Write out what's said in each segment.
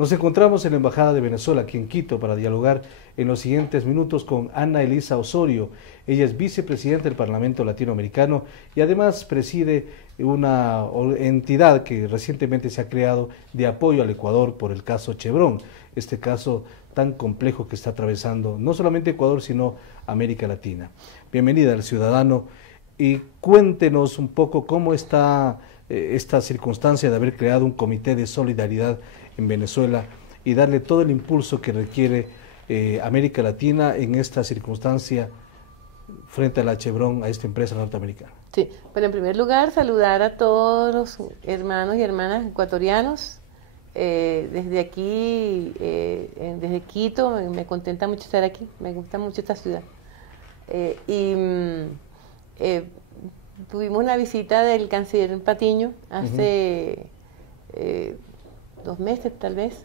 Nos encontramos en la Embajada de Venezuela, aquí en Quito, para dialogar en los siguientes minutos con Ana Elisa Osorio. Ella es vicepresidenta del Parlamento Latinoamericano y además preside una entidad que recientemente se ha creado de apoyo al Ecuador por el caso Chevron, este caso tan complejo que está atravesando no solamente Ecuador, sino América Latina. Bienvenida al Ciudadano y cuéntenos un poco cómo está esta circunstancia de haber creado un comité de solidaridad en Venezuela y darle todo el impulso que requiere América Latina en esta circunstancia frente a la Chevron, a esta empresa norteamericana. Sí, bueno, en primer lugar saludar a todos los hermanos y hermanas ecuatorianos. Desde aquí, desde Quito, me contenta mucho estar aquí, me gusta mucho esta ciudad. Tuvimos una visita del canciller Patiño hace 2 meses tal vez,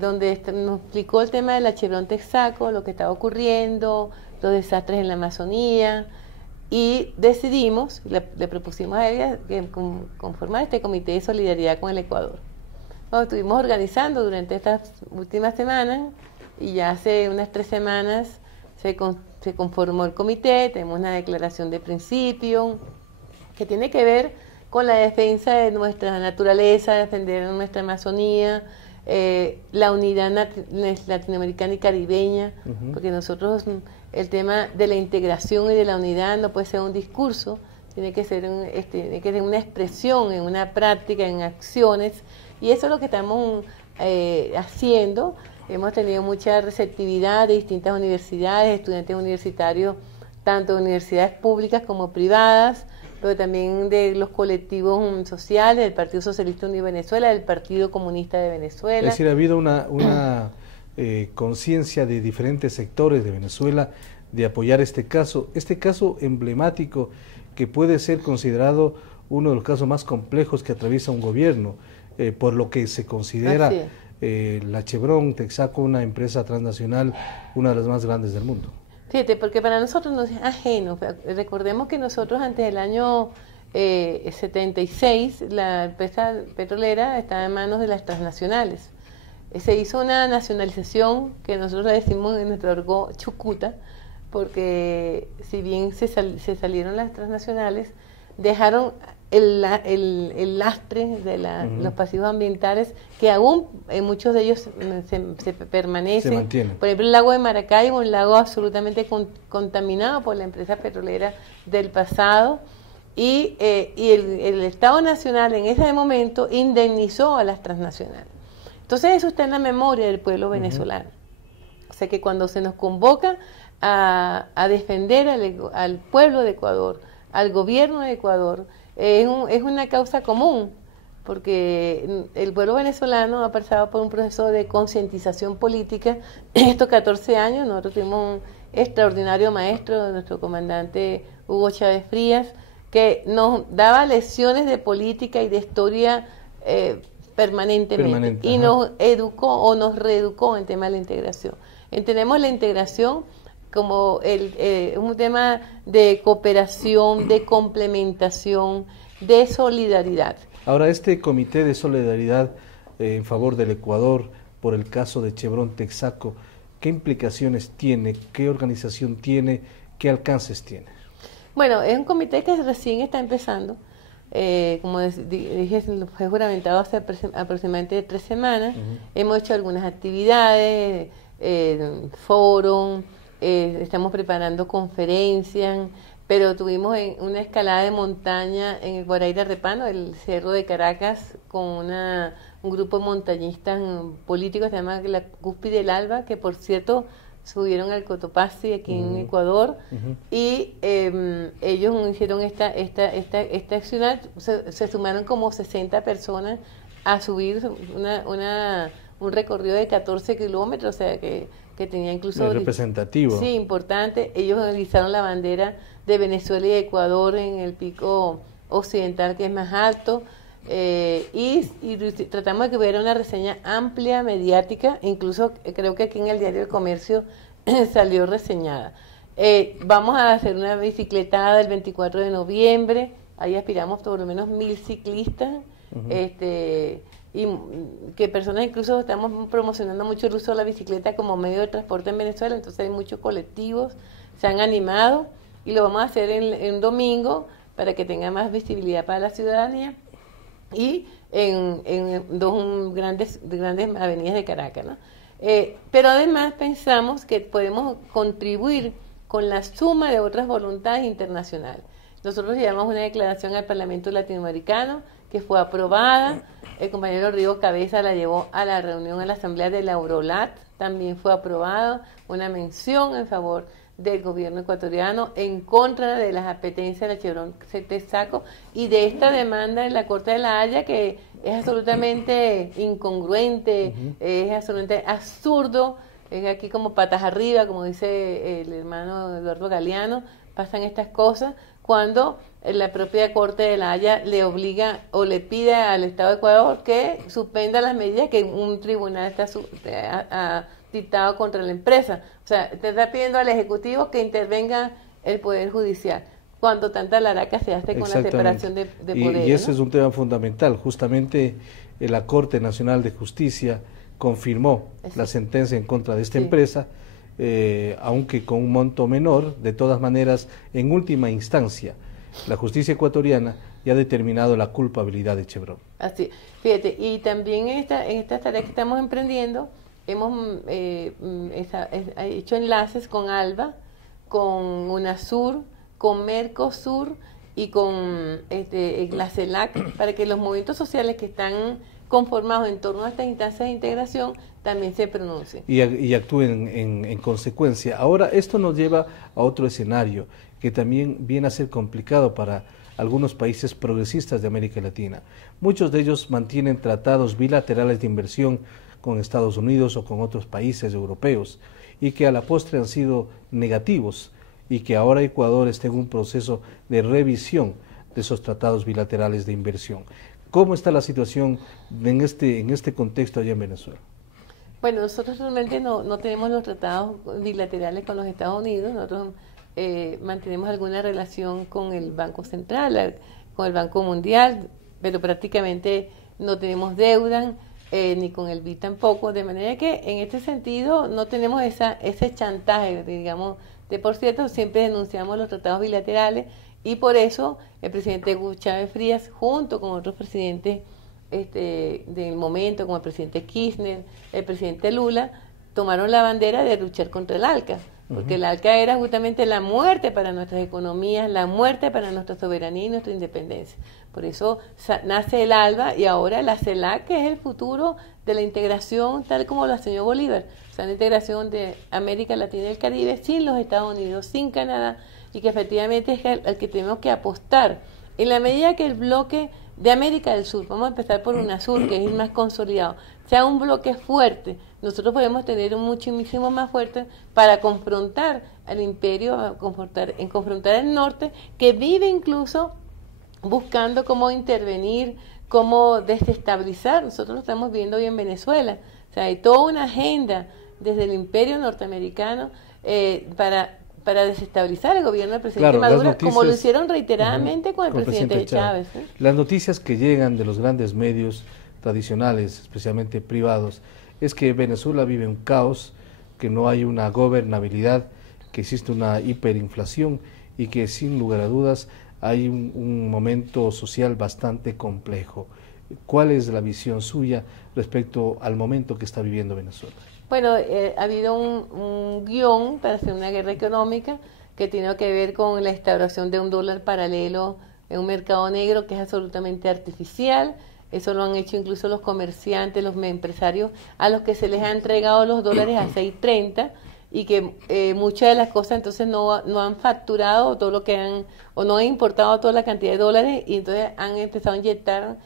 donde nos explicó el tema de la Chevron Texaco, lo que estaba ocurriendo, los desastres en la Amazonía, y decidimos, le propusimos a ella que conformar este comité de solidaridad con el Ecuador. Bueno, estuvimos organizando durante estas últimas semanas y ya hace unas 3 semanas se conformó el comité. Tenemos una declaración de principio que tiene que ver con la defensa de nuestra naturaleza, defender nuestra Amazonía, la unidad latinoamericana y caribeña, porque nosotros el tema de la integración y de la unidad no puede ser un discurso, tiene que ser una expresión en una práctica, en acciones, y eso es lo que estamos haciendo. Hemos tenido mucha receptividad de distintas universidades, estudiantes universitarios, tanto de universidades públicas como privadas, pero también de los colectivos sociales, del Partido Socialista Unido de Venezuela, del Partido Comunista de Venezuela. Es decir, ha habido una conciencia de diferentes sectores de Venezuela de apoyar este caso emblemático que puede ser considerado uno de los casos más complejos que atraviesa un gobierno, por lo que se considera la Chevron Texaco una empresa transnacional, una de las más grandes del mundo. Fíjate, porque para nosotros no es ajeno. Recordemos que nosotros antes del año 76, la empresa petrolera estaba en manos de las transnacionales. Se hizo una nacionalización que nosotros le decimos en nuestro argot chucuta, porque si bien se salieron las transnacionales, dejaron el lastre de los pasivos ambientales que aún muchos de ellos se permanecen. Se mantienen. Por ejemplo, el lago de Maracaibo, un lago absolutamente contaminado por la empresa petrolera del pasado, y el Estado Nacional en ese momento indemnizó a las transnacionales. Entonces eso está en la memoria del pueblo venezolano. O sea que cuando se nos convoca a defender al pueblo de Ecuador, al gobierno de Ecuador, es una causa común, porque el pueblo venezolano ha pasado por un proceso de concientización política. En estos 14 años nosotros tuvimos un extraordinario maestro, nuestro comandante Hugo Chávez Frías, que nos daba lecciones de política y de historia permanentemente, y nos educó o nos reeducó en tema de la integración. Entendemos la integración como un tema de cooperación, de complementación, de solidaridad. Ahora, este comité de solidaridad en favor del Ecuador por el caso de Chevron Texaco, ¿qué implicaciones tiene? ¿Qué organización tiene? ¿Qué alcances tiene? Bueno, es un comité que recién está empezando. Como dije, fue juramentado hace aproximadamente 3 semanas. Hemos hecho algunas actividades, foros, estamos preparando conferencias, pero tuvimos una escalada de montaña en el Guaraíra Repano, el cerro de Caracas, con un grupo de montañistas políticos, se llama la Cúspide del Alba, que por cierto subieron al Cotopaxi aquí en Ecuador, y ellos hicieron esta acción. Se sumaron como 60 personas a subir un recorrido de 14 kilómetros, o sea que tenía incluso... Es representativo. Sí, importante. Ellos utilizaron la bandera de Venezuela y Ecuador en el pico occidental, que es más alto, y tratamos de que hubiera una reseña amplia, mediática, incluso creo que aquí en el Diario El Comercio salió reseñada. Vamos a hacer una bicicletada el 24 de noviembre, ahí aspiramos por lo menos 1000 ciclistas, y que personas, incluso estamos promocionando mucho el uso de la bicicleta como medio de transporte en Venezuela, entonces hay muchos colectivos, se han animado y lo vamos a hacer en domingo para que tenga más visibilidad para la ciudadanía y en dos grandes avenidas de Caracas, ¿no? Pero además pensamos que podemos contribuir con la suma de otras voluntades internacionales. Nosotros llevamos una declaración al Parlamento Latinoamericano que fue aprobada, el compañero Río Cabeza la llevó a la reunión en la Asamblea de la Eurolat, también fue aprobada una mención en favor del gobierno ecuatoriano en contra de las apetencias de la Chevron Texaco y de esta demanda en la Corte de la Haya que es absolutamente incongruente, es absolutamente absurdo, es aquí como patas arriba, como dice el hermano Eduardo Galeano, pasan estas cosas cuando la propia Corte de la Haya le obliga o le pide al Estado de Ecuador que suspenda las medidas que un tribunal ha dictado contra la empresa. O sea, te está pidiendo al Ejecutivo que intervenga el Poder Judicial, cuando tanta laraca se hace con la separación de poderes. Y ese, ¿no?, es un tema fundamental. Justamente la Corte Nacional de Justicia confirmó la sentencia en contra de esta empresa, aunque con un monto menor. De todas maneras, en última instancia, la justicia ecuatoriana ya ha determinado la culpabilidad de Chevron. Así, fíjate, y también en esta tarea que estamos emprendiendo, hemos hecho enlaces con ALBA, con UNASUR, con Mercosur y con la CELAC, para que los movimientos sociales que están conformados en torno a estas instancias de integración también se pronuncien. Y actúen en consecuencia. Ahora, esto nos lleva a otro escenario que también viene a ser complicado para algunos países progresistas de América Latina. Muchos de ellos mantienen tratados bilaterales de inversión con Estados Unidos o con otros países europeos y que a la postre han sido negativos y que ahora Ecuador está en un proceso de revisión de esos tratados bilaterales de inversión. ¿Cómo está la situación en este contexto allá en Venezuela? Bueno, nosotros realmente no tenemos los tratados bilaterales con los Estados Unidos. Nosotros mantenemos alguna relación con el Banco Central, con el Banco Mundial, pero prácticamente no tenemos deuda, ni con el BID tampoco, de manera que en este sentido no tenemos ese chantaje, digamos. De por cierto, siempre denunciamos los tratados bilaterales y por eso el presidente Hugo Chávez Frías, junto con otros presidentes del momento, como el presidente Kirchner, el presidente Lula, tomaron la bandera de luchar contra el ALCA, porque el ALCA era justamente la muerte para nuestras economías, la muerte para nuestra soberanía y nuestra independencia. Por eso nace el ALBA y ahora la CELAC, que es el futuro de la integración tal como lo enseñó Bolívar, o sea, la integración de América Latina y el Caribe sin los Estados Unidos, sin Canadá, y que efectivamente es al que tenemos que apostar. En la medida que el bloque de América del Sur, vamos a empezar por UNASUR, que es el más consolidado, sea un bloque fuerte, nosotros podemos tener un muchísimo más fuerte para confrontar al imperio, confrontar el norte, que vive incluso buscando cómo intervenir, cómo desestabilizar. Nosotros lo estamos viendo hoy en Venezuela. O sea, hay toda una agenda desde el imperio norteamericano para desestabilizar el gobierno del presidente Maduro, como lo hicieron reiteradamente con el presidente Chávez. Las noticias que llegan de los grandes medios tradicionales, especialmente privados, es que Venezuela vive un caos, que no hay una gobernabilidad, que existe una hiperinflación y que sin lugar a dudas hay un momento social bastante complejo. ¿Cuál es la visión suya respecto al momento que está viviendo Venezuela? Bueno, ha habido un guión para hacer una guerra económica que tiene que ver con la instauración de un dólar paralelo en un mercado negro que es absolutamente artificial. Eso lo han hecho incluso los comerciantes, los empresarios, a los que se les ha entregado los dólares a 6.30 y que muchas de las cosas entonces no han facturado todo lo que o no han importado toda la cantidad de dólares y entonces han empezado a inyectar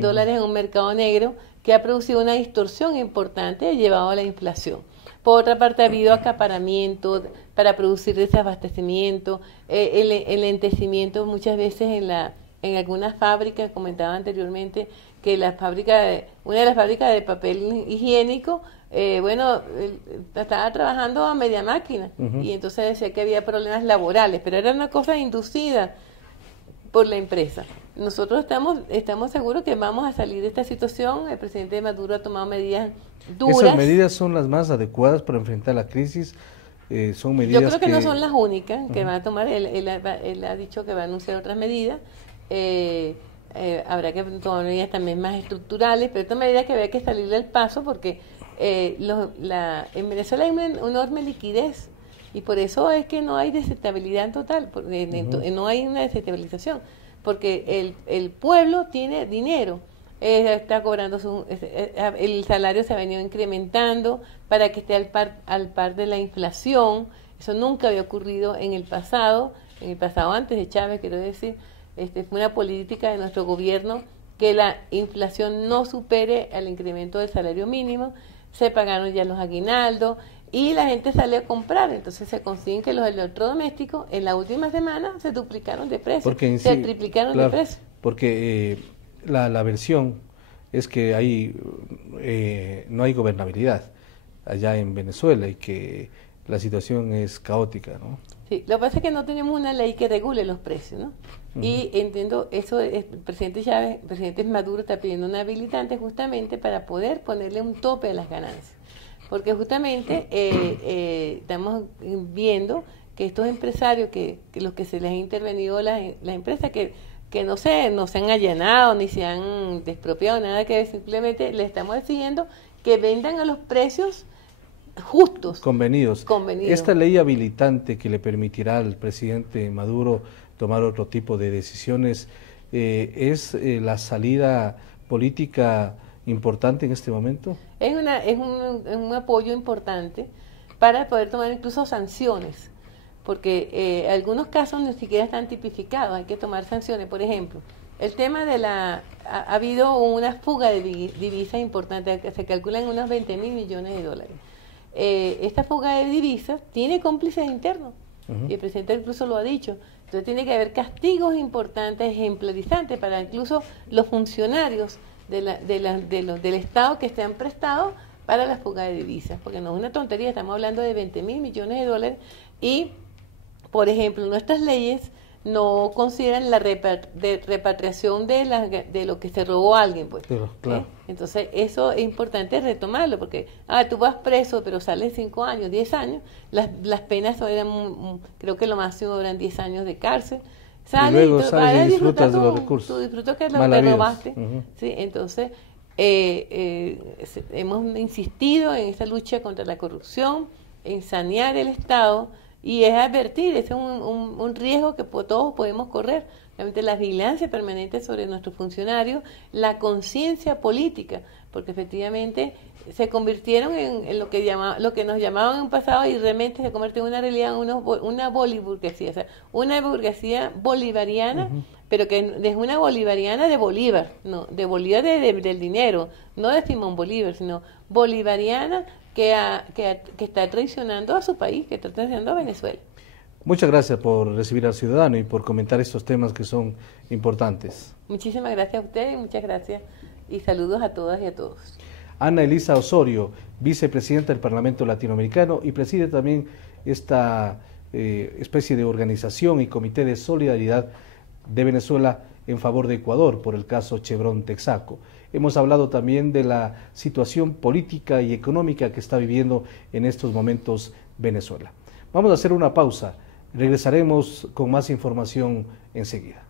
dólares en un mercado negro que ha producido una distorsión importante y llevado a la inflación. Por otra parte, ha habido acaparamiento para producir desabastecimiento, el lentecimiento muchas veces en algunas fábricas. Comentaba anteriormente que una de las fábricas de papel higiénico, estaba trabajando a media máquina y entonces decía que había problemas laborales, pero era una cosa inducida por la empresa. Nosotros estamos seguros que vamos a salir de esta situación. El presidente Maduro ha tomado medidas duras. ¿Esas medidas son las más adecuadas para enfrentar la crisis? Son medidas Yo creo que no son las únicas que van a tomar. Él ha dicho que va a anunciar otras medidas. Habrá que tomar medidas también más estructurales, pero estas medidas que había que salirle al paso porque en Venezuela hay una enorme liquidez y por eso es que no hay desestabilidad total, no hay una desestabilización, porque el pueblo tiene dinero, está cobrando el salario se ha venido incrementando para que esté al par de la inflación. Eso nunca había ocurrido en el pasado antes de Chávez, quiero decir. Fue una política de nuestro gobierno que la inflación no supere al incremento del salario mínimo. Se pagaron ya los aguinaldos y la gente sale a comprar. Entonces se consiguen que los electrodomésticos en la última semana se duplicaron de precio, se triplicaron de precio. Porque la versión es que no hay gobernabilidad allá en Venezuela y que la situación es caótica, ¿no? Sí, lo que pasa es que no tenemos una ley que regule los precios, ¿no? Y entiendo, el presidente Chávez, el presidente Maduro está pidiendo una habilitante justamente para poder ponerle un tope a las ganancias. Porque justamente estamos viendo que estos empresarios, que los que se les ha intervenido las empresas, que no se han allanado ni se han despropiado, nada que simplemente le estamos exigiendo que vendan a los precios justos. Convenidos. Esta ley habilitante que le permitirá al presidente Maduro tomar otro tipo de decisiones, ¿es la salida política importante en este momento? Es un apoyo importante para poder tomar incluso sanciones, porque algunos casos ni siquiera están tipificados, hay que tomar sanciones. Por ejemplo, el tema ha habido una fuga de divisas importante, que se calcula en unos 20.000 millones de dólares. Esta fuga de divisas tiene cómplices internos, y el presidente incluso lo ha dicho. Entonces tiene que haber castigos importantes, ejemplarizantes para incluso los funcionarios del Estado que estén prestados para la fuga de divisas, porque no es una tontería, estamos hablando de 20.000 millones de dólares y, por ejemplo, nuestras leyes no consideran la repatriación de lo que se robó a alguien, pues. Claro. Entonces eso es importante retomarlo, porque tú vas preso pero sales 5 años, 10 años, las penas eran, creo que lo máximo eran 10 años de cárcel. Sales y luego sales y disfrutas de los recursos. Tú disfrutas que lo que robaste. ¿Sí? Entonces hemos insistido en esa lucha contra la corrupción, en sanear el Estado. Y es advertir, ese es un riesgo que todos podemos correr. Realmente la vigilancia permanente sobre nuestros funcionarios, la conciencia política, porque efectivamente se convirtieron en lo que nos llamaban en un pasado y realmente se convirtió en una realidad, una boliburguesía, o sea, una burguesía bolivariana, pero que es una bolivariana de Bolívar, no, de Bolívar del dinero, no de Simón Bolívar, sino bolivariana que está traicionando a su país, que está traicionando a Venezuela. Muchas gracias por recibir al ciudadano y por comentar estos temas que son importantes. Muchísimas gracias a ustedes, muchas gracias y saludos a todas y a todos. Ana Elisa Osorio, vicepresidenta del Parlamento Latinoamericano y preside también esta especie de organización y comité de solidaridad de Venezuela en favor de Ecuador por el caso Chevron Texaco. Hemos hablado también de la situación política y económica que está viviendo en estos momentos Venezuela. Vamos a hacer una pausa. Regresaremos con más información enseguida.